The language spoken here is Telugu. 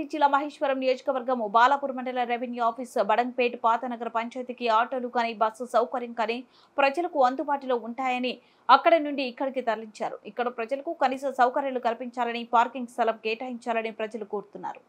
రంగారెడ్డి జిల్లా మహేశ్వరం నియోజకవర్గం బాలాపూర్ మండల రెవెన్యూ ఆఫీస్ బడంగ్పేట్ పాతనగర పంచాయతీకి ఆటోలు కానీ బస్సు సౌకర్యం కానీ ప్రజలకు అందుబాటులో ఉంటాయని అక్కడ నుండి ఇక్కడికి తరలించారు. ఇక్కడ ప్రజలకు కనీస సౌకర్యాలు కల్పించాలని, పార్కింగ్ స్థలం కేటాయించాలని ప్రజలు కోరుతున్నారు.